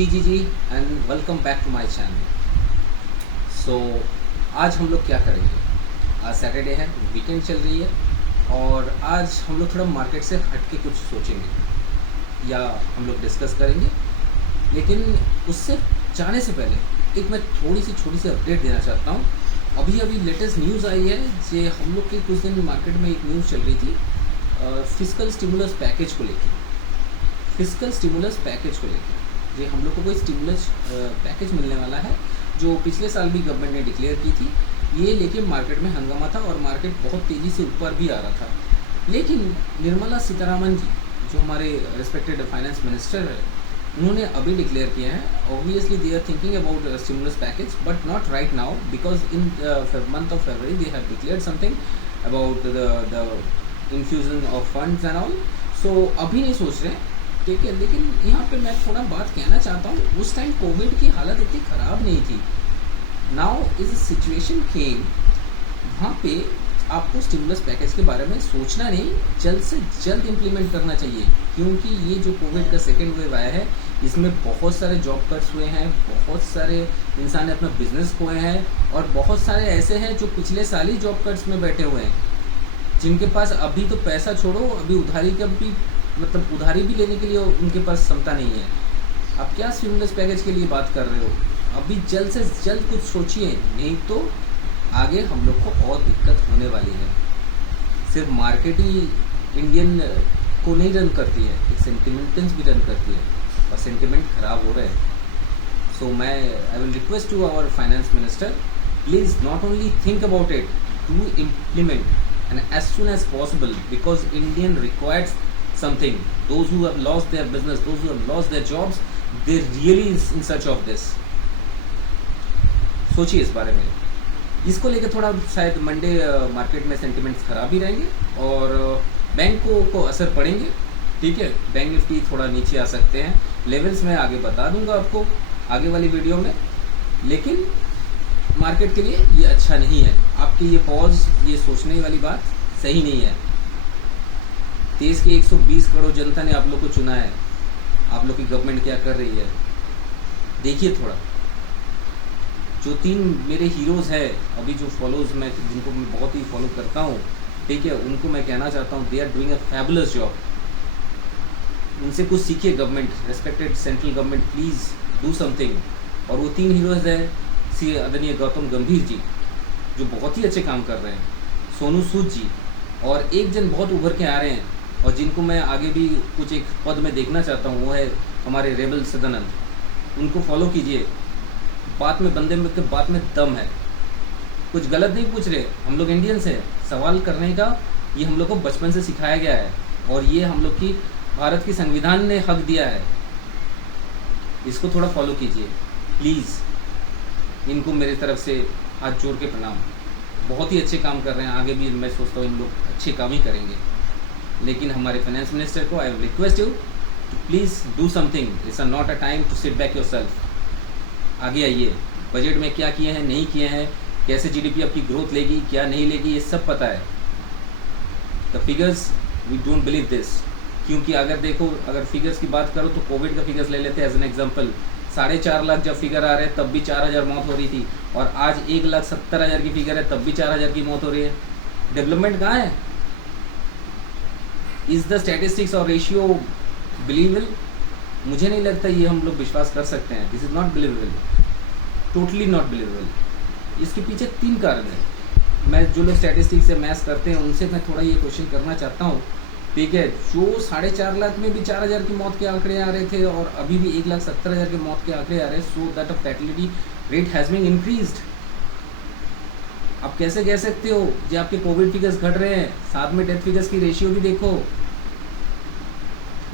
Ji and welcome back to my channel. So आज हम लोग क्या करेंगे? आज सैटरडे है, वीकेंड चल रही है और आज हम लोग थोड़ा मार्केट से हट के कुछ सोचेंगे या हम लोग डिस्कस करेंगे। लेकिन उससे जाने से पहले एक मैं थोड़ी सी छोटी सी अपडेट देना चाहता हूँ। अभी लेटेस्ट न्यूज़ आई है कि हम लोग के कुछ दिन मार्केट में एक न्यूज़ चल रही थी फिस्कल स्टिमुलस पैकेज को लेकर। फिस्कल स्टिमुलस पैकेज को लेकर जो हम लोग को कोई स्टिमुलस पैकेज मिलने वाला है, जो पिछले साल भी गवर्नमेंट ने डिक्लेयर की थी। ये लेके मार्केट में हंगामा था और मार्केट बहुत तेज़ी से ऊपर भी आ रहा था। लेकिन निर्मला सीतारामन जी, जो हमारे रिस्पेक्टेड फाइनेंस मिनिस्टर है, उन्होंने अभी डिक्लेयर किया है। Obviously they are thinking about stimulus package but not right now, because in month of February they have declared something about the infusion of funds and all. So अभी नहीं सोच रहे हैं, ठीक है। लेकिन यहाँ पे मैं थोड़ा बात कहना चाहता हूँ, उस टाइम कोविड की हालत इतनी ख़राब नहीं थी। नाउ इज सिचुएशन केम, वहाँ पे आपको स्टिमुलस पैकेज के बारे में सोचना नहीं, जल्द से जल्द इम्प्लीमेंट करना चाहिए। क्योंकि ये जो कोविड का सेकेंड वेव आया है, इसमें बहुत सारे जॉब कट्स हुए हैं, बहुत सारे इंसान ने अपना बिजनेस खोए हैं और बहुत सारे ऐसे हैं जो पिछले साल ही जॉब कट्स में बैठे हुए हैं, जिनके पास अभी तो पैसा छोड़ो, अभी उधारी का भी मतलब उधारी भी लेने के लिए उनके पास क्षमता नहीं है। आप क्या स्टिमुलस पैकेज के लिए बात कर रहे हो? अभी जल्द से जल्द कुछ सोचिए, नहीं तो आगे हम लोग को और दिक्कत होने वाली है। सिर्फ मार्केट ही इंडियन को नहीं रन करती है, एक सेंटिमेंट्स भी रन करती है और सेंटिमेंट खराब हो रहे हैं। सो मैं I will request to our finance minister, please not only think about it, do implement and as soon as possible, because Indian requires something. Those who have lost their business, those who have lost their jobs, they really in search of this. सोचिए इस बारे में। इसको लेकर थोड़ा शायद Monday market में sentiments खराब ही रहेंगे और बैंकों को असर पड़ेंगे, ठीक है। बैंक निफ्टी थोड़ा नीचे आ सकते हैं, लेवल्स मैं आगे बता दूंगा आपको आगे वाली वीडियो में। लेकिन मार्केट के लिए ये अच्छा नहीं है। आपकी ये पॉज, ये सोचने वाली बात सही नहीं है। देश की 120 करोड़ जनता ने आप लोग को चुना है, आप लोग की गवर्नमेंट क्या कर रही है देखिए थोड़ा। जो 3 मेरे हीरोज़ है अभी, जो फॉलोज मैं, जिनको मैं बहुत ही फॉलो करता हूँ, ठीक है, उनको मैं कहना चाहता हूँ, they are doing a fabulous job. उनसे कुछ सीखिए government, respected central government, please do something. और वो 3 हीरोज़ है सी आदरणीय गौतम गंभीर जी, जो बहुत ही अच्छे काम कर रहे हैं, सोनू सूद जी, और एक जन बहुत उभर के आ रहे हैं और जिनको मैं आगे भी कुछ एक पद में देखना चाहता हूँ, वो है हमारे रेबल सदानंद। उनको फॉलो कीजिए। बात में, बंदे में के बात में दम है, कुछ गलत नहीं पूछ रहे। हम लोग इंडियंस हैं, सवाल करने का ये हम लोग को बचपन से सिखाया गया है और ये हम लोग की भारत की संविधान ने हक दिया है। इसको थोड़ा फॉलो कीजिए प्लीज़। इनको मेरी तरफ से हाथ जोड़ के प्रणाम। बहुत ही अच्छे काम कर रहे हैं, आगे भी मैं सोचता हूँ इन लोग अच्छे काम ही करेंगे। लेकिन हमारे फाइनेंस मिनिस्टर को I request you to please do something. It's not a time to sit back yourself. आगे आइए। बजट में क्या किए हैं, नहीं किए हैं, कैसे जीडीपी आपकी ग्रोथ लेगी, क्या नहीं लेगी, ये सब पता है। The figures we don't believe this. क्योंकि अगर देखो, अगर फिगर्स की बात करो तो कोविड का फिगर्स ले लेते हैं एज एन एग्जाम्पल। 4.5 लाख जब फिगर आ रहे हैं तब भी 4,000 मौत हो रही थी, और आज 1,70,000 की फिगर है तब भी 4,000 की मौत हो रही है। डेवलपमेंट कहाँ है? इज द स्टैटिस्टिक्स और रेशियो बिलीवेबल? मुझे नहीं लगता ये हम लोग विश्वास कर सकते हैं। This is not believable, totally not believable. इसके पीछे 3 कारण है। मैं जो लोग स्टैटिस्टिक्स से मैथ्स करते हैं उनसे मैं थोड़ा ये क्वेश्चन करना चाहता हूँ, ठीक है। जो 4.5 लाख में भी 4,000 की मौत के आंकड़े आ रहे थे और अभी भी 1,70,000 की मौत के आंकड़े आ रहे हैं, so that a fatality rate has been increased. आप कैसे कह सकते हो कि आपके कोविड फिगर्स घट रहे हैं, साथ में डेथ फिगर्स की रेशियो भी देखो?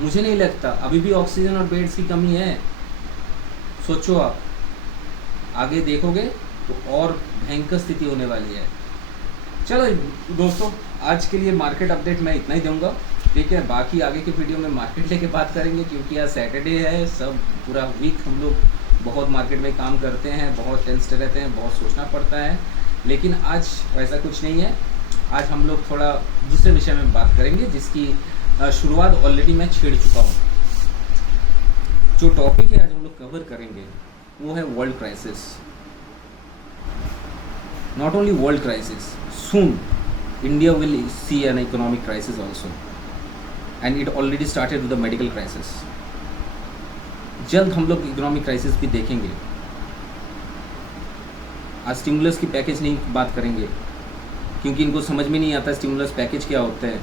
मुझे नहीं लगता। अभी भी ऑक्सीजन और बेड्स की कमी है। सोचो, आप आगे देखोगे तो और भयंकर स्थिति होने वाली है। चलो दोस्तों, आज के लिए मार्केट अपडेट मैं इतना ही दूंगा, ठीक है। बाकी आगे के वीडियो में मार्केट लेके बात करेंगे, क्योंकि आज सैटरडे है। सब पूरा वीक हम लोग बहुत मार्केट में काम करते हैं, बहुत टेंस्ड रहते हैं, बहुत सोचना पड़ता है। लेकिन आज वैसा कुछ नहीं है। आज हम लोग थोड़ा दूसरे विषय में बात करेंगे, जिसकी शुरुआत ऑलरेडी मैं छेड़ चुका हूँ। जो टॉपिक है आज हम लोग कवर करेंगे वो है world crisis. Not only world crisis, soon India will see an economic crisis also, and it already started with the medical crisis. जल्द हम लोग इकोनॉमिक क्राइसिस भी देखेंगे. आज स्टिमुलस की पैकेज नहीं बात करेंगे क्योंकि इनको समझ में नहीं आता स्टिमुलस पैकेज क्या होता है.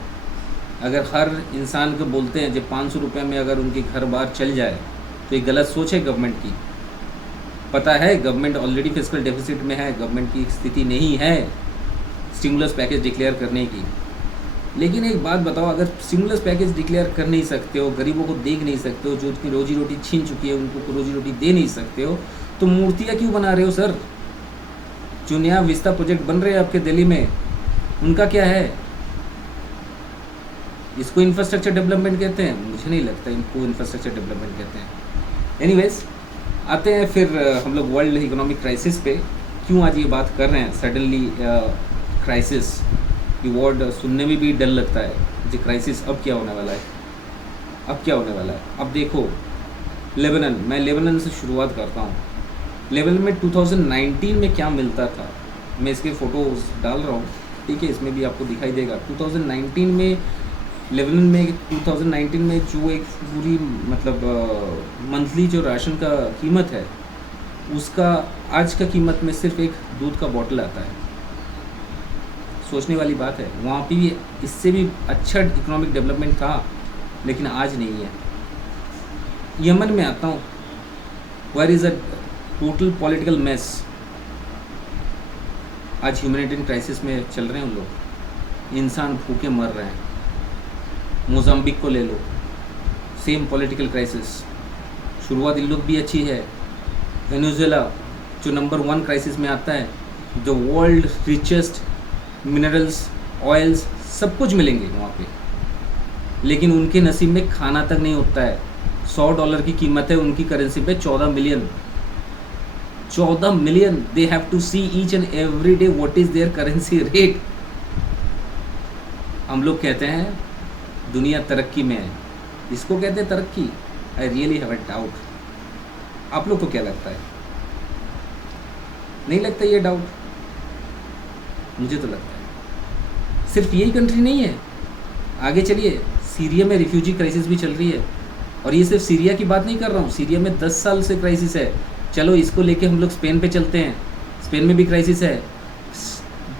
अगर हर इंसान को बोलते हैं जब 500 रुपये में अगर उनके घर बाहर चल जाए तो ये गलत सोच है गवर्नमेंट की. पता है गवर्नमेंट ऑलरेडी फिस्कल डेफिसिट में है, गवर्नमेंट की स्थिति नहीं है स्टिमुलस पैकेज डिक्लेयर करने की. लेकिन एक बात बताओ, अगर स्टिमुलस पैकेज डिक्लेयर कर नहीं सकते हो, गरीबों को देख नहीं सकते हो, जो उनकी रोजी रोटी छीन चुकी है उनको रोजी रोटी दे नहीं सकते हो, तो मूर्तियाँ क्यों बना रहे हो सर? जो नया विस्ता प्रोजेक्ट बन रहे हैं आपके दिल्ली में, उनका क्या है? इसको इंफ्रास्ट्रक्चर डेवलपमेंट कहते हैं? मुझे नहीं लगता इनको इंफ्रास्ट्रक्चर डेवलपमेंट कहते हैं. एनीवेज, आते हैं फिर हम लोग वर्ल्ड इकोनॉमिक क्राइसिस पे. क्यों आज ये बात कर रहे हैं सडनली क्राइसिस? ये वर्ड सुनने में भी डर लगता है. जी क्राइसिस, अब क्या होने वाला है, अब क्या होने वाला है? अब देखो लेबनान, मैं लेबनान से शुरुआत करता हूँ. लेबनान में 2019 में क्या मिलता था, मैं इसके फ़ोटोज़ डाल रहा हूँ, ठीक है, इसमें भी आपको दिखाई देगा. 2019 में लेबनान में 2019 में जो एक पूरी मतलब मंथली जो राशन का कीमत है उसका आज का कीमत में सिर्फ एक दूध का बॉटल आता है. सोचने वाली बात है. वहाँ पे भी इससे भी अच्छा इकोनॉमिक डेवलपमेंट था लेकिन आज नहीं है. यमन में आता हूँ, where is a total political mess. आज ह्यूमैनिटेरियन क्राइसिस में चल रहे हैं उन लोग, इंसान भूखे मर रहे हैं. मोजाम्बिक को ले लो, सेम पॉलिटिकल क्राइसिस. शुरुआत इन लोग भी अच्छी है. वेनेजुएला जो नंबर 1 क्राइसिस में आता है, जो वर्ल्ड रिचेस्ट मिनरल्स, ऑयल्स सब कुछ मिलेंगे वहाँ पे, लेकिन उनके नसीब में खाना तक नहीं होता है. $100 की कीमत है उनकी करेंसी पे. 14 million, 14 million. They have to see each and every day what is their currency rate. हम लोग कहते हैं दुनिया तरक्की में है, इसको कहते हैं तरक्की? I really have a doubt. आप लोग को क्या लगता है? नहीं लगता ये डाउट? मुझे तो लगता है. सिर्फ यही कंट्री नहीं है, आगे चलिए. सीरिया में रिफ्यूजी क्राइसिस भी चल रही है, और ये सिर्फ सीरिया की बात नहीं कर रहा हूँ. सीरिया में 10 साल से क्राइसिस है. चलो इसको लेके हम लोग स्पेन पे चलते हैं. स्पेन में भी क्राइसिस है.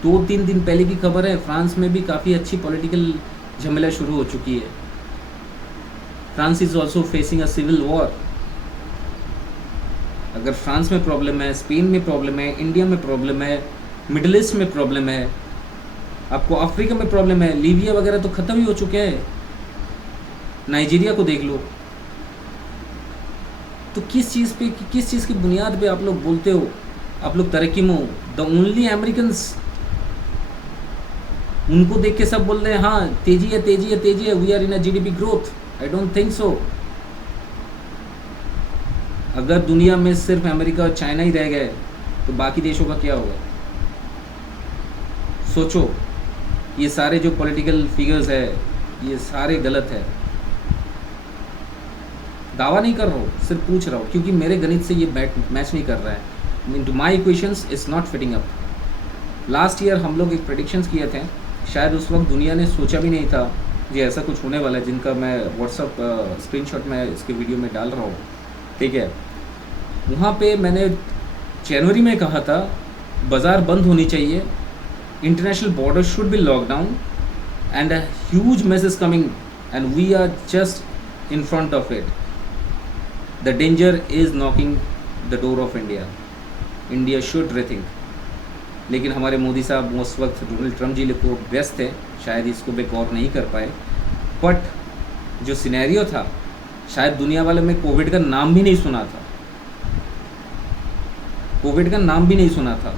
2-3 दिन पहले की खबर है, फ्रांस में भी काफ़ी अच्छी पॉलिटिकल झमेला शुरू हो चुकी है. France is also facing a civil war. अगर फ्रांस में प्रॉब्लम है, स्पेन में प्रॉब्लम है, इंडिया में प्रॉब्लम है, मिडल ईस्ट में प्रॉब्लम है, आपको अफ्रीका में प्रॉब्लम है, लीबिया वगैरह तो ख़त्म ही हो चुके हैं, नाइजीरिया को देख लो. तो किस चीज़ की बुनियाद पे आप लोग बोलते हो आप लोग तरक्की में हो? द ओनली अमेरिकन्स, उनको देख के सब बोल रहे हैं हाँ तेजी है, तेजी है, तेजी है, we are in a GDP growth. I don't think so. अगर दुनिया में सिर्फ अमेरिका और चाइना ही रह गए तो बाकी देशों का क्या होगा? सोचो. ये सारे जो पॉलिटिकल फिगर्स है ये सारे गलत है. दावा नहीं कर रहा हूँ, सिर्फ पूछ रहा हूँ क्योंकि मेरे गणित से ये मैच नहीं कर रहा है. Into my equations is not fitting up. Last year हम लोग एक प्रेडिक्शंस किए थे, शायद उस वक्त दुनिया ने सोचा भी नहीं था ये ऐसा कुछ होने वाला है, जिनका मैं व्हाट्सअप स्क्रीनशॉट में इसके वीडियो में डाल रहा हूँ, ठीक है. वहाँ पे मैंने जनवरी में कहा था बाज़ार बंद होनी चाहिए, international border should be lock down, and a huge mess is coming and we are just in front of it. The danger is knocking the door of India. India should rethink. लेकिन हमारे मोदी साहब उस वक्त Donald Trump जी को व्यस्त थे, शायद इसको पे गौर नहीं कर पाए. बट जो सिनेरियो था, शायद दुनिया वाले में कोविड का नाम भी नहीं सुना था. कोविड का नाम भी नहीं सुना था.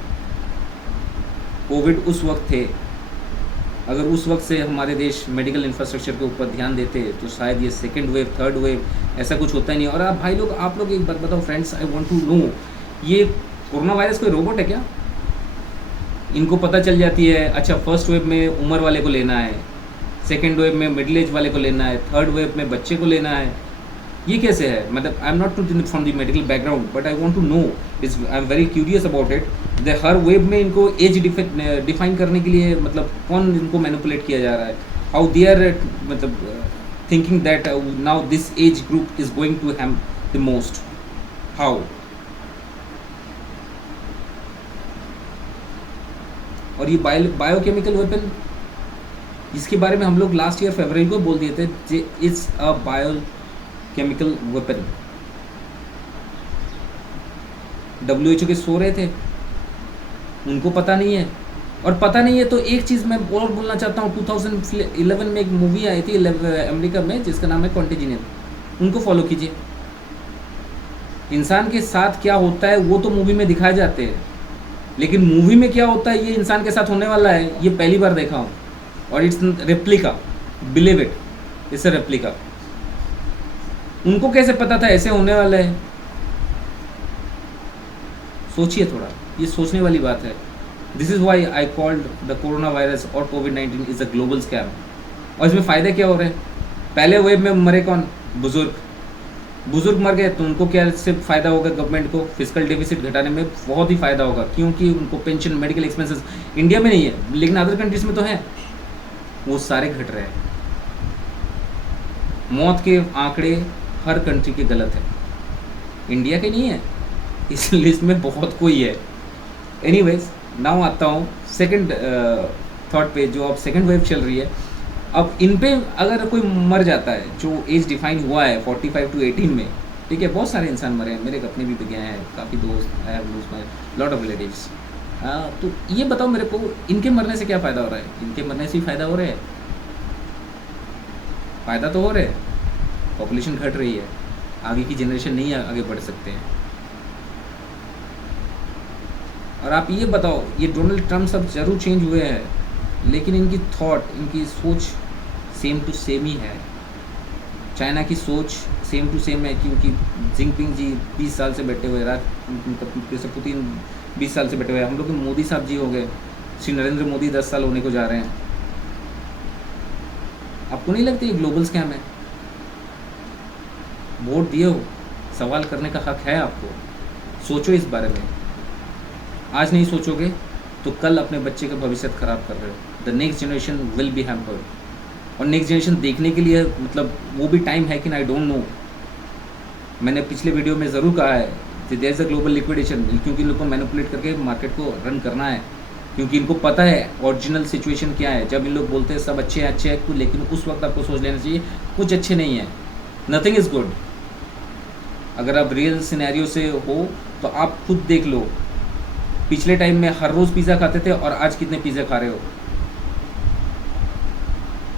कोविड उस वक्त थे. अगर उस वक्त से हमारे देश मेडिकल इंफ्रास्ट्रक्चर के ऊपर ध्यान देते तो शायद ये सेकेंड वेव, थर्ड वेव ऐसा कुछ होता ही नहीं. और आप भाई लोग, आप लोग एक बात बताओ friends, I want to know, ये कोरोना वायरस कोई रोबोट है क्या? इनको पता चल जाती है अच्छा फर्स्ट वेव में उम्र वाले को लेना है, सेकेंड वेव में मिडिल एज वाले को लेना है, थर्ड वेव में बच्चे को लेना है. ये कैसे है? मतलब I am not from the medical background, but I want to know, is I am very curious about it. The हर वेब में इनको एज डिफाइन करने के लिए मतलब कौन इनको मैनिपुलेट किया जा रहा है? हाउ दे आर मतलब thinking that now this age group is going to have the most, how? और ये बायोकेमिकल वेपन, इसके बारे में हम लोग लास्ट ईयर फरवरी को बोल दिए थे, it's a biochemical weapon. WHO के सो रहे थे, उनको पता नहीं है। और पता नहीं है तो एक चीज़ मैं और बोलना चाहता हूँ, 2011 में एक मूवी आई थी अमेरिका में जिसका नाम है कॉन्टेजिनियस, उनको फॉलो कीजिए। इंसान के साथ क्या होता है वो तो मूवी में दिखाए जाते हैं, लेकिन मूवी में क्या होता है ये इंसान के साथ होने वाला है ये पहली बार देखा हूँ। और it's replica, believe it, it's a replica. उनको कैसे पता था ऐसे होने वाला है? सोचिए थोड़ा, ये सोचने वाली बात है। This is why I called the corona virus और कोविड-19 इज अ ग्लोबल स्कैम। और इसमें फ़ायदे क्या हो रहे हैं? पहले वेव में मरे कौन? बुजुर्ग मर गए, तो उनको क्या से फ़ायदा होगा? गवर्नमेंट को फिजिकल डेफिसिट घटाने में बहुत ही फ़ायदा होगा, क्योंकि उनको पेंशन, मेडिकल एक्सपेंसेस इंडिया में नहीं है लेकिन अदर कंट्रीज़ में तो है, वो सारे घट रहे हैं। मौत के आंकड़े हर कंट्री के गलत है, इंडिया के नहीं है। इस लिस्ट में बहुत कोई है। एनीवेज, नाउ आता हूँ सेकंड थॉट पे, जो अब सेकंड वेव चल रही है। अब इन पे अगर कोई मर जाता है जो एज डिफाइन हुआ है 45 to 18 में, ठीक है, बहुत सारे इंसान मरे हैं, मेरे अपने भी गए हैं, काफ़ी दोस्त, I have lose my lot of relatives. तो ये बताओ मेरे को, इनके मरने से क्या फ़ायदा हो रहा है? इनके मरने से ही फ़ायदा हो रहा है? फ़ायदा तो हो रहा है, पॉपुलेशन घट रही है, आगे की जनरेशन नहीं आगे बढ़ सकते हैं। और आप ये बताओ, ये डोनाल्ड ट्रम्प सब जरूर चेंज हुए हैं, लेकिन इनकी थॉट, इनकी सोच सेम टू सेम ही है। चाइना की सोच सेम टू सेम है, क्योंकि जिनपिंग जी 20 साल से बैठे हुए, पुतिन 20 साल से बैठे हुए, हम लोग के मोदी साहब जी हो गए, श्री नरेंद्र मोदी 10 साल होने को जा रहे हैं। आपको नहीं लगता ये ग्लोबल स्कैम है? वोट दिए हो, सवाल करने का हक है आपको, सोचो इस बारे में। आज नहीं सोचोगे तो कल अपने बच्चे का भविष्य खराब कर रहे हो। The next generation will be hampered, और नेक्स्ट जनरेशन देखने के लिए मतलब वो भी टाइम है कि ना, आई डोंट नो। मैंने पिछले वीडियो में ज़रूर कहा है कि there is a global liquidation, क्योंकि इन लोग को मैनिपुलेट करके मार्केट को रन करना है, क्योंकि इनको पता है ओरिजिनल सिचुएशन क्या है। जब इन लोग बोलते हैं सब अच्छे हैं, लेकिन उस वक्त आपको सोच लेना चाहिए कुछ अच्छे नहीं है, नथिंग इज़ गुड। अगर आप रियल सिनेरियो से हो तो आप खुद देख लो, पिछले टाइम में हर रोज़ पिज़्ज़ा खाते थे और आज कितने पिज़्ज़ा खा रहे हो?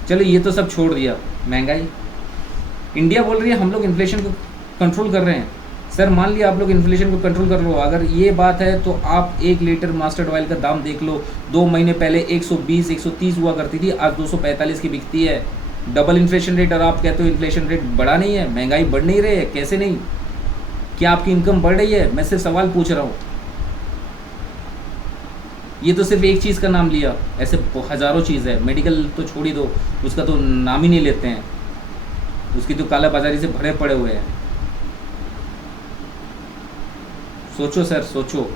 चलो ये तो सब छोड़ दिया, महंगाई, इंडिया बोल रही है हम लोग इन्फ्लेशन को कंट्रोल कर रहे हैं। सर मान लिया आप लोग इन्फ्लेशन को कंट्रोल कर लो, अगर ये बात है तो आप 1 लीटर मस्टर्ड ऑयल का दाम देख लो। 2 महीने पहले 120 130 हुआ करती थी, आज 245 की बिकती है। डबल इन्फ्लेशन रेट, और आप कहते हो इन्फ्लेशन रेट बढ़ा नहीं है, महंगाई बढ़ नहीं रही है, कैसे नहीं? क्या आपकी इनकम बढ़ रही है? मैं सिर्फ सवाल पूछ रहा हूँ। ये तो सिर्फ एक चीज़ का नाम लिया, ऐसे हज़ारों चीज़ है। मेडिकल तो छोड़ ही दो, उसका तो नाम ही नहीं लेते हैं, उसकी तो कालाबाजारी से भरे पड़े हुए हैं। सोचो सर, सोचो,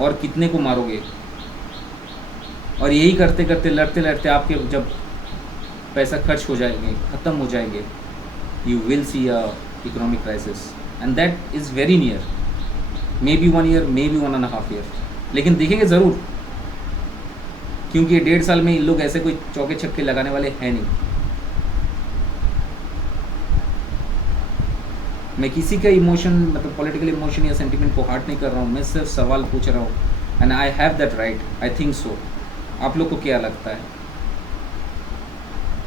और कितने को मारोगे? और यही करते करते, लड़ते लड़ते आपके जब पैसा खर्च हो जाएंगे, ख़त्म हो जाएंगे, you will see a economic crisis, and that is very near, may be 1 year, may be 1.5 year, लेकिन देखेंगे ज़रूर, क्योंकि 1.5 साल में इन लोग ऐसे कोई चौके छक्के लगाने वाले हैं नहीं। मैं किसी का इमोशन, मतलब पॉलिटिकल इमोशन या सेंटिमेंट को हर्ट नहीं कर रहा हूँ, मैं सिर्फ सवाल पूछ रहा हूँ, and I have that right, I think so. आप लोग को क्या लगता है?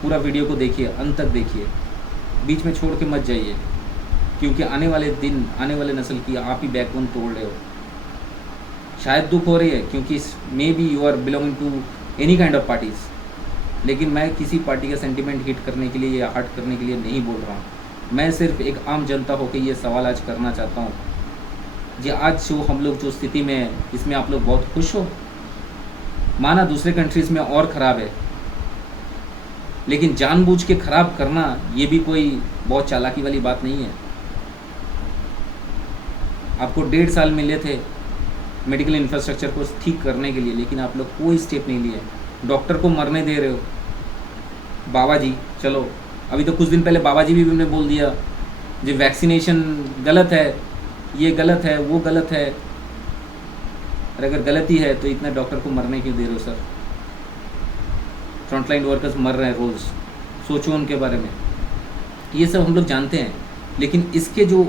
पूरा वीडियो को देखिए, अंत तक देखिए, बीच में छोड़ के मत जाइए, क्योंकि आने वाले दिन, आने वाले नस्ल की आप ही बैकबोन तोड़ रहे हो। शायद दुख हो रही है क्योंकि maybe you are belonging to any kind of parties, लेकिन मैं किसी पार्टी का सेंटिमेंट हिट करने के लिए या हर्ट करने के लिए नहीं बोल रहा हूँ। मैं सिर्फ एक आम जनता होकर ये सवाल आज करना चाहता हूँ, जी आज जो हम लोग जो स्थिति में है, इसमें आप लोग बहुत खुश हो? माना दूसरे कंट्रीज़ में और ख़राब है, लेकिन जानबूझ के ख़राब करना ये भी कोई बहुत चालाकी वाली बात नहीं है। आपको 1.5 साल मिले थे मेडिकल इंफ्रास्ट्रक्चर को ठीक करने के लिए, लेकिन आप लोग कोई स्टेप नहीं लिए। डॉक्टर को मरने दे रहे हो। बाबा जी, चलो अभी तो कुछ दिन पहले बाबा जी भी ने बोल दिया जो वैक्सीनेशन गलत है, ये गलत है, वो गलत है। और अगर गलती है तो इतना डॉक्टर को मरने क्यों दे रहे हो सर? फ्रंटलाइन वर्कर्स मर रहे हैं रोज़, सोचो उनके बारे में। ये सब हम लोग जानते हैं, लेकिन इसके जो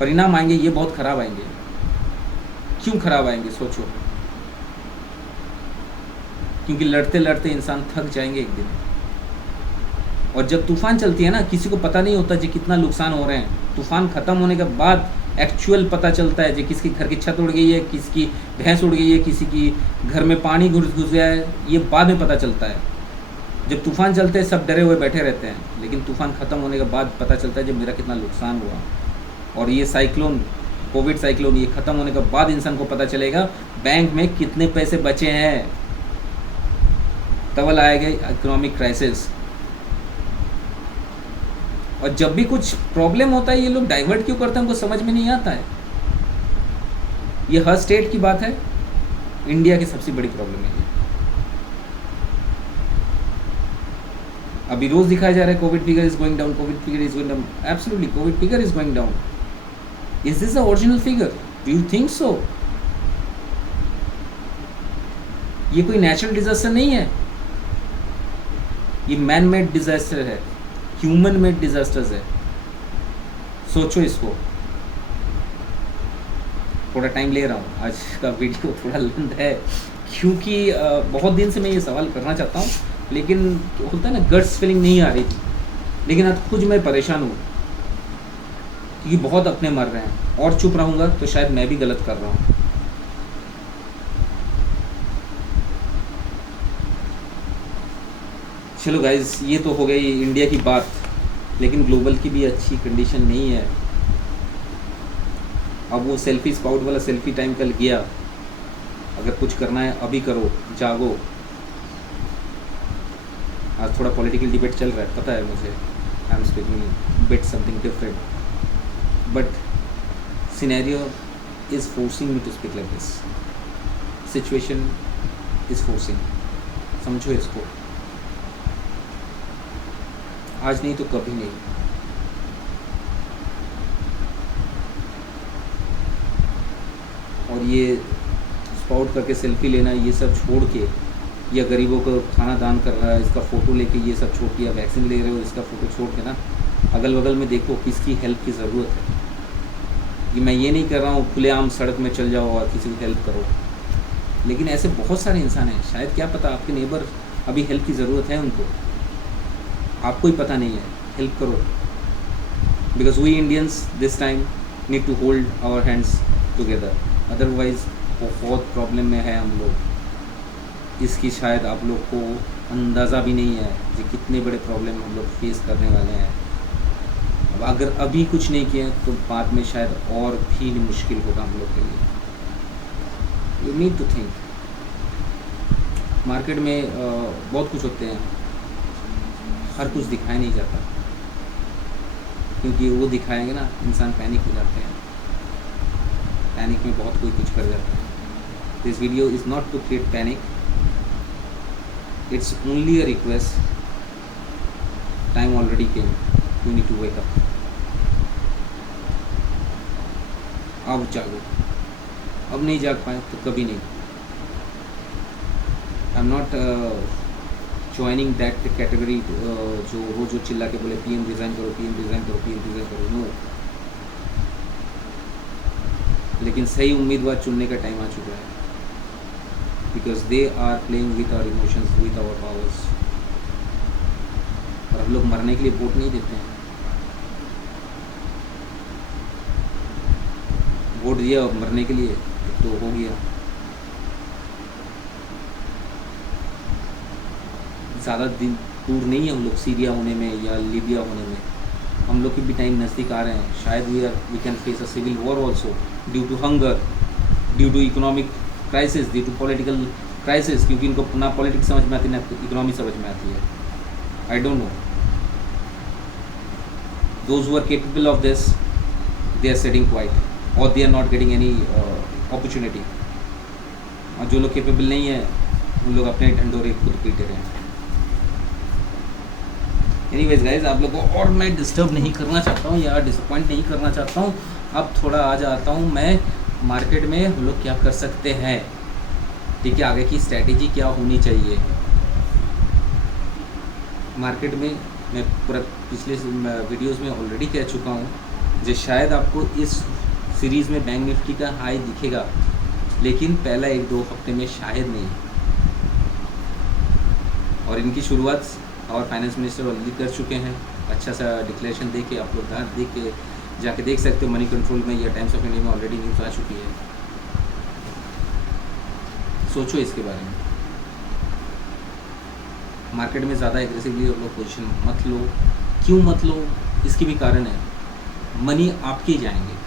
परिणाम आएंगे ये बहुत ख़राब आएंगे। क्यों ख़राब आएंगे सोचो। क्योंकि लड़ते लड़ते इंसान थक जाएंगे एक दिन। और जब तूफ़ान चलती है ना, किसी को पता नहीं होता जी कितना नुकसान हो रहे हैं। तूफ़ान ख़त्म होने के बाद एक्चुअल पता चलता है जी किसकी घर की छत उड़ गई है, किसकी भैंस उड़ गई है, किसी की घर में पानी घुस गया है, ये बाद में पता चलता है। जब तूफ़ान चलते हैं सब डरे हुए बैठे रहते हैं, लेकिन तूफ़ान ख़त्म होने के बाद पता चलता है जब मेरा कितना नुकसान हुआ। और ये साइक्लोन, कोविड साइक्लोन, ये ख़त्म होने के बाद इंसान को पता चलेगा बैंक में कितने पैसे बचे हैं। तब आएगा इकोनॉमिक क्राइसिस। और जब भी कुछ प्रॉब्लम होता है ये लोग डाइवर्ट क्यों करते हैं, हमको समझ में नहीं आता है। ये हर स्टेट की बात है, इंडिया की सबसे बड़ी प्रॉब्लम है ये। अभी रोज दिखाया जा रहा है Covid figure is going down, Covid figure is going down. Absolutely Covid figure is going down. Is this the original figure? Do you think so? ये कोई नेचुरल डिजास्टर नहीं है, ये मैन मेड डिजास्टर है, ह्यूमन मेड डिजास्टर्स है। सोचो इसको। थोड़ा टाइम ले रहा हूँ, आज का वीडियो थोड़ा लेंथ है, क्योंकि बहुत दिन से मैं ये सवाल करना चाहता हूँ, लेकिन होता है ना गट्स फीलिंग नहीं आ रही थी। लेकिन आज खुद मैं परेशान हूँ क्योंकि बहुत अपने मर रहे हैं, और चुप रहूँगा तो शायद मैं भी गलत कर रहा हूँ। चलो गाइज, ये तो हो गई इंडिया की बात, लेकिन ग्लोबल की भी अच्छी कंडीशन नहीं है। अब वो सेल्फी स्पाउट वाला सेल्फी टाइम कल गया। अगर कुछ करना है अभी करो, जागो। आज थोड़ा पॉलिटिकल डिबेट चल रहा है, पता है मुझे। I am speaking bit something different, but scenario is forcing me to speak like this. Situation is forcing, समझो इसको। आज नहीं तो कभी नहीं। और ये स्पाउट करके सेल्फी लेना, ये सब छोड़ के, या गरीबों को खाना दान कर रहा है इसका फ़ोटो लेके, ये सब छोड़ के, या वैक्सीन ले रहे हो इसका फ़ोटो छोड़ के ना, अगल बगल में देखो किसकी हेल्प की ज़रूरत है। कि मैं ये नहीं कर रहा हूँ खुलेआम सड़क में चल जाओ और किसी की हेल्प करो, लेकिन ऐसे बहुत सारे इंसान हैं, शायद क्या पता आपके नेबर अभी हेल्प की ज़रूरत है उनको, आपको ही पता नहीं है। हेल्प करो, because we Indians this time need to hold our hands together, otherwise बहुत प्रॉब्लम में है हम लोग। इसकी शायद आप लोग को अंदाज़ा भी नहीं है कि कितने बड़े प्रॉब्लम हम लोग फेस करने वाले हैं। अब अगर अभी कुछ नहीं किया तो बाद में शायद और भी मुश्किल होगा हम लोग के लिए। You need to think. Market में बहुत कुछ होते हैं, हर कुछ दिखाया नहीं जाता, क्योंकि वो दिखाएंगे ना इंसान पैनिक हो जाते हैं। पैनिक में बहुत कोई कुछ कर जाता है। This video is not to create panic, it's only a request. Time already came, you need to wake up. अब जागो, अब नहीं जाग पाए तो कभी नहीं। I am not joining that category जो रोज चिल्ला के बोले पीएम रिज़ाइन करो, पीएम रिज़ाइन करो, पीएम रिज़ाइन करो। नो, लेकिन सही उम्मीदवार चुनने का टाइम आ चुका है, because they are playing with our emotions, with our powers. और हम लोग मरने के लिए वोट नहीं देते हैं। वोट दिया और मरने के लिए तो हो गया। ज़्यादा दिन दूर नहीं है हम लोग सीरिया होने में या लीबिया होने में। हम लोग के भी टाइम नज़दीक आ रहे हैं। शायद we can face a civil war also, due to hunger, due to economic crisis, due to political crisis, क्योंकि इनको ना पॉलिटिक्स समझ में आती है ना इकोनॉमी समझ में आती है। I don't know. those who are capable of this, they are sitting quiet or they are not getting any opportunity. और जो लोग capable नहीं है उन लोग अपने ढंडोरे खुद पीटे रहे हैं. एनीवेज गाइज, आप लोग को और मैं डिस्टर्ब नहीं करना चाहता हूँ या डिसअपॉइंट नहीं करना चाहता हूँ. अब थोड़ा आ जाता हूँ मैं मार्केट में हम लोग क्या कर सकते हैं. ठीक है, आगे की स्ट्रैटेजी क्या होनी चाहिए मार्केट में. मैं पूरा पिछले वीडियोस में ऑलरेडी कह चुका हूँ जो शायद आपको इस सीरीज़ में बैंक निफ्टी का हाई दिखेगा, लेकिन पहला 1-2 हफ्ते में शायद नहीं. और इनकी शुरुआत और फाइनेंस मिनिस्टर ऑलरेडी कर चुके हैं. अच्छा सा डिक्लेरेशन दे के आप लोग देख के जाके देख सकते हो. मनी कंट्रोल में या टाइम्स ऑफ इंडिया में ऑलरेडी न्यूज़ आ चुकी है. सोचो इसके बारे में. मार्केट में ज़्यादा एग्रेसिवली आप लोग पोजीशन मत लो. क्यों मत लो, इसकी भी कारण है. मनी आपके जाएंगे.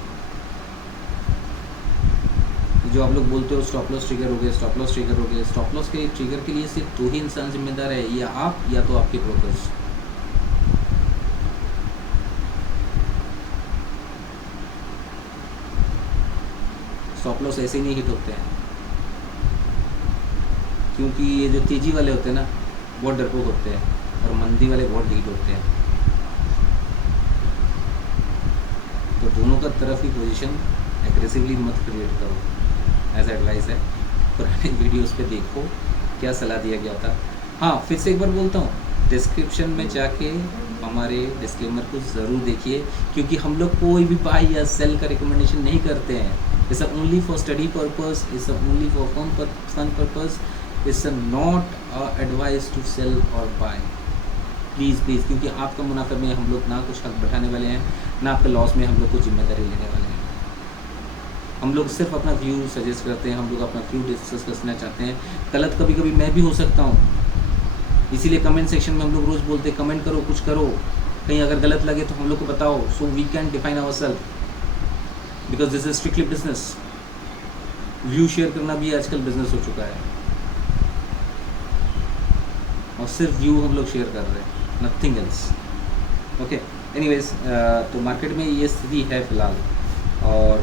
जो आप लोग बोलते हो स्टॉप लॉस ट्रिगर हो गए, स्टॉप लॉस ट्रिगर हो गए. स्टॉप लॉस के ट्रिगर के लिए सिर्फ 2 ही इंसान जिम्मेदार है, या आप या तो आपके ब्रोकर्स. स्टॉप लॉस ऐसे ही नहीं हिट होते हैं, क्योंकि ये जो तेजी वाले होते हैं ना बहुत डरपोक होते हैं और मंदी वाले बहुत ढीठ होते हैं. तो दोनों का तरफ ही पोजीशन एग्रेसिवली मत क्रिएट करो. एज एडवाइस है. पुराने वीडियोस पे देखो क्या सलाह दिया गया था. हाँ, फिर से एक बार बोलता हूँ, डिस्क्रिप्शन में जाके हमारे डिस्क्लेमर को ज़रूर देखिए, क्योंकि हम लोग कोई भी बाय या सेल का रिकमेंडेशन नहीं करते हैं. It's only for study purpose, it's only for fun purpose. It's not advice to sell और बाय. प्लीज़, क्योंकि आपका मुनाफे में हम लोग ना कुछ हक बैठाने वाले हैं, ना आपके लॉस में हम लोग कुछ जिम्मेदारी लेने वाले हैं. हम लोग सिर्फ अपना व्यू सजेस्ट करते हैं, हम लोग अपना व्यू डिस्कस करना चाहते हैं. गलत कभी कभी मैं भी हो सकता हूँ, इसीलिए कमेंट सेक्शन में हम लोग रोज़ बोलते हैं कमेंट करो, कुछ करो. कहीं अगर गलत लगे तो हम लोग को बताओ, so we can define our self, because this is strictly business. View share करना भी आजकल बिजनेस हो चुका है, और सिर्फ व्यू हम लोग शेयर कर रहे हैं, नथिंग एल्स. ओके, एनीवेज, तो मार्केट में ये स्थिति है फ़िलहाल. और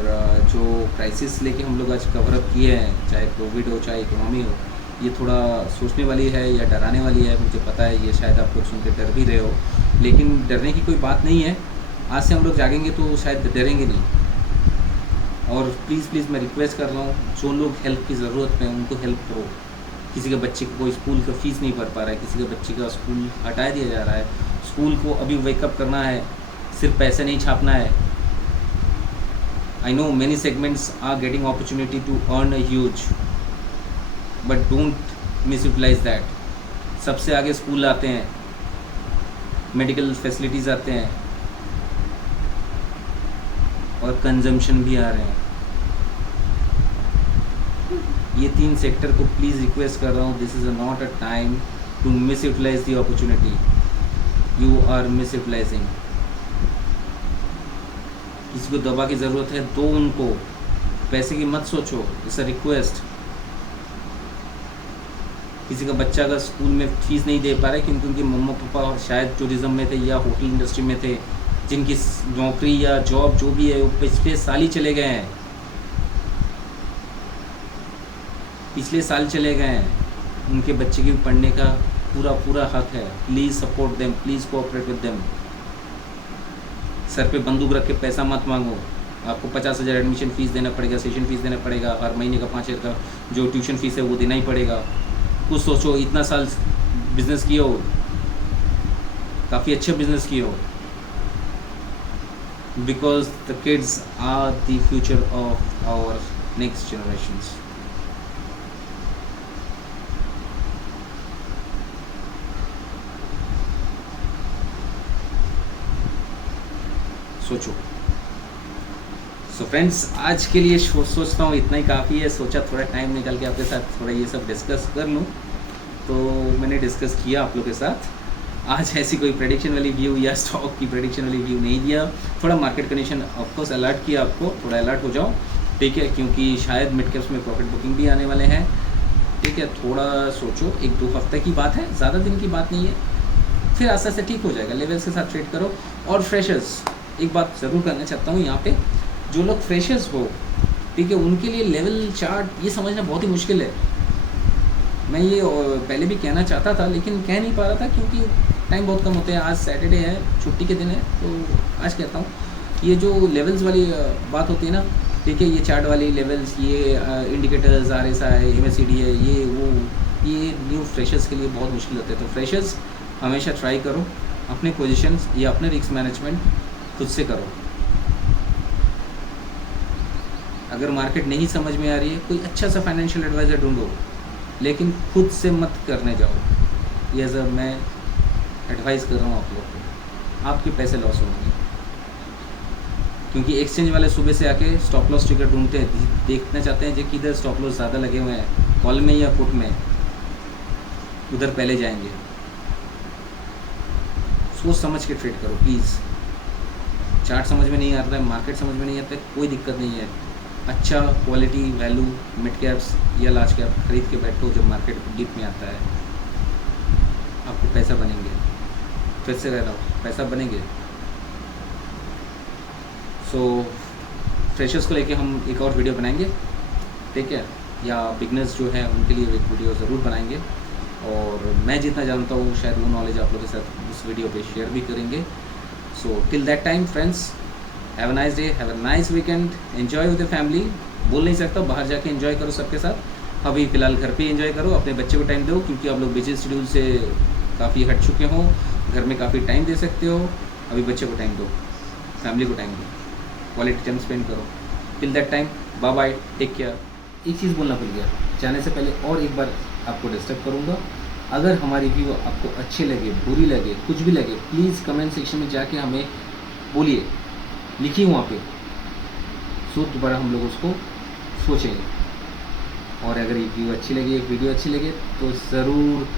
जो क्राइसिस लेके हम लोग आज कवर अप किए हैं, चाहे कोविड हो चाहे इकोनॉमी हो, ये थोड़ा सोचने वाली है या डराने वाली है. मुझे पता है ये शायद आप लोग सुन के डर भी रहे हो, लेकिन डरने की कोई बात नहीं है. आज से हम लोग जागेंगे तो शायद डरेंगे नहीं. और प्लीज़ मैं रिक्वेस्ट कर रहा हूँ, जो लोग हेल्प की ज़रूरत में उनको हेल्प करो. किसी के बच्चे को कोई स्कूल का फ़ीस नहीं भर पा रहा है, किसी के बच्चे का स्कूल हटा दिया जा रहा है. स्कूल को अभी वेकअप करना है, सिर्फ पैसे नहीं छापना है. I know many segments are getting opportunity to earn a huge, but don't misutilize that. सबसे आगे स्कूल आते हैं, मेडिकल फैसिलिटीज़ आते हैं, और कंजम्पशन भी आ रहे हैं. ये 3 सेक्टर को प्लीज़ रिक्वेस्ट कर रहा हूँ, this is not a time to misutilise the opportunity. You are misutilising. किसी को दवा की ज़रूरत है दो उनको, पैसे की मत सोचो. It's a request. किसी का बच्चा अगर स्कूल में फ़ीस नहीं दे पा रहा है क्योंकि उनके मम्मा पापा और शायद टूरिज़्म में थे या होटल इंडस्ट्री में थे, जिनकी नौकरी या जॉब जो भी है वो पिछले साल ही चले गए हैं, पिछले साल चले गए हैं. उनके बच्चे के पढ़ने का पूरा हक है. Please support them, please cooperate with them. Sir पे बंदूक रख के पैसा मत मांगो. आपको 50,000 एडमिशन फ़ीस देना पड़ेगा, सेशन फ़ीस देना पड़ेगा, हर महीने का 5,000 का जो ट्यूशन फ़ीस है वो देना ही पड़ेगा. कुछ सोचो, इतना साल बिज़नेस किए हो, काफ़ी अच्छे बिज़नेस किए हो. Because the kids are the future of our next generations. सोचो. सो फ्रेंड्स, आज के लिए सोचता हूँ इतना ही काफ़ी है. सोचा थोड़ा टाइम निकाल के आपके साथ थोड़ा ये सब डिस्कस कर लूँ, तो मैंने डिस्कस किया आप लोग के साथ. आज ऐसी कोई प्रेडिक्शन वाली व्यू या स्टॉक की प्रेडिक्शन वाली व्यू नहीं दिया. थोड़ा मार्केट कंडीशन ऑफकोर्स अलर्ट किया आपको, थोड़ा अलर्ट हो जाओ. ठीक है, क्योंकि शायद मिड कैप्स में प्रॉफिट बुकिंग भी आने वाले हैं. ठीक है, थोड़ा सोचो. 1-2 हफ्ते की बात है, ज़्यादा दिन की बात नहीं है. फिर आस्ते आस्ते ठीक हो जाएगा। लेवल्स के साथ ट्रेड करो। और फ्रेशर्स, एक बात ज़रूर करना चाहता हूँ यहाँ पे, जो लोग फ्रेशर्स हो, ठीक है, उनके लिए लेवल चार्ट ये समझना बहुत ही मुश्किल है। मैं ये पहले भी कहना चाहता था लेकिन कह नहीं पा रहा था क्योंकि टाइम बहुत कम होते हैं। आज सैटरडे है, छुट्टी के दिन है, तो आज कहता हूँ ये जो लेवल्स वाली बात होती है ना, ठीक है, ये चार्ट वाली लेवल्स, ये इंडिकेटर्स, RSI, MACD है, ये वो, ये न्यू फ्रेशर्स के लिए बहुत मुश्किल होते हैं। तो फ्रेशर्स हमेशा ट्राई करो अपने पोजीशंस या अपने रिस्क मैनेजमेंट खुद से करो। अगर मार्केट नहीं समझ में आ रही है, कोई अच्छा सा फाइनेंशियल एडवाइज़र ढूंढो, लेकिन खुद से मत करने जाओ। ये जब मैं एडवाइस कर रहा हूँ आप लोग को, आपके पैसे लॉस होंगे, क्योंकि एक्सचेंज वाले सुबह से आके स्टॉप लॉस ट्रिगर ढूंढते हैं, देखना चाहते हैं जो किधर स्टॉप लॉस ज़्यादा लगे हुए हैं, कॉल में या पुट में, उधर पहले जाएंगे। सोच समझ के ट्रेड करो प्लीज़। चार्ट समझ में नहीं आता है, मार्केट समझ में नहीं आता है, कोई दिक्कत नहीं है। अच्छा क्वालिटी वैल्यू मिड कैप्स या लार्ज कैप खरीद के बैठो, जब मार्केट डीप में आता है आपको पैसा बनेंगे। फिर से कह रहा हूँ, पैसा बनेंगे। सो फ्रेशर्स को लेके हम एक और वीडियो बनाएंगे, ठीक है, या बिगनर्स जो है उनके लिए एक वीडियो ज़रूर बनाएंगे। और मैं जितना जानता हूँ शायद वो नॉलेज आप लोगों के साथ उस वीडियो पे शेयर भी करेंगे। So till that time friends, have a nice day, have a nice weekend, enjoy with the family. बोल नहीं सकता, बाहर जाके एंजॉय करो सबके साथ। अभी फ़िलहाल घर पे एंजॉय करो, अपने बच्चे को टाइम दो, क्योंकि आप लोग बिजी शेड्यूल से काफ़ी हट चुके हो, घर में काफ़ी टाइम दे सकते हो। अभी बच्चे को टाइम दो, फैमिली को टाइम दो, क्वालिटी टाइम स्पेंड करो। Till that time, bye bye, take care. एक चीज़ बोलना भूल गया, जाने से पहले और एक बार आपको डिस्टर्ब करूँगा। अगर हमारी वीडियो आपको अच्छी लगे, बुरी लगे, कुछ भी लगे, प्लीज़ कमेंट सेक्शन में जाके हमें बोलिए, लिखिए वहाँ पे, सो दोबारा हम लोग उसको सोचेंगे। और अगर ये वीडियो अच्छी लगे तो ज़रूर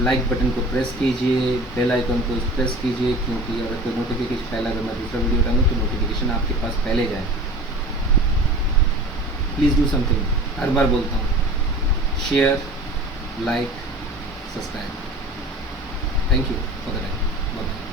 लाइक बटन को प्रेस कीजिए, बेल आइकन को प्रेस कीजिए, क्योंकि अगर कोई नोटिफिकेशन पहले, अगर मैं दूसरा वीडियो डालूँ तो नोटिफिकेशन आपके पास पहले जाए। प्लीज़ डू समथिंग, हर बार बोलता हूँ, share, like, subscribe. Thank you for the time, bye bye.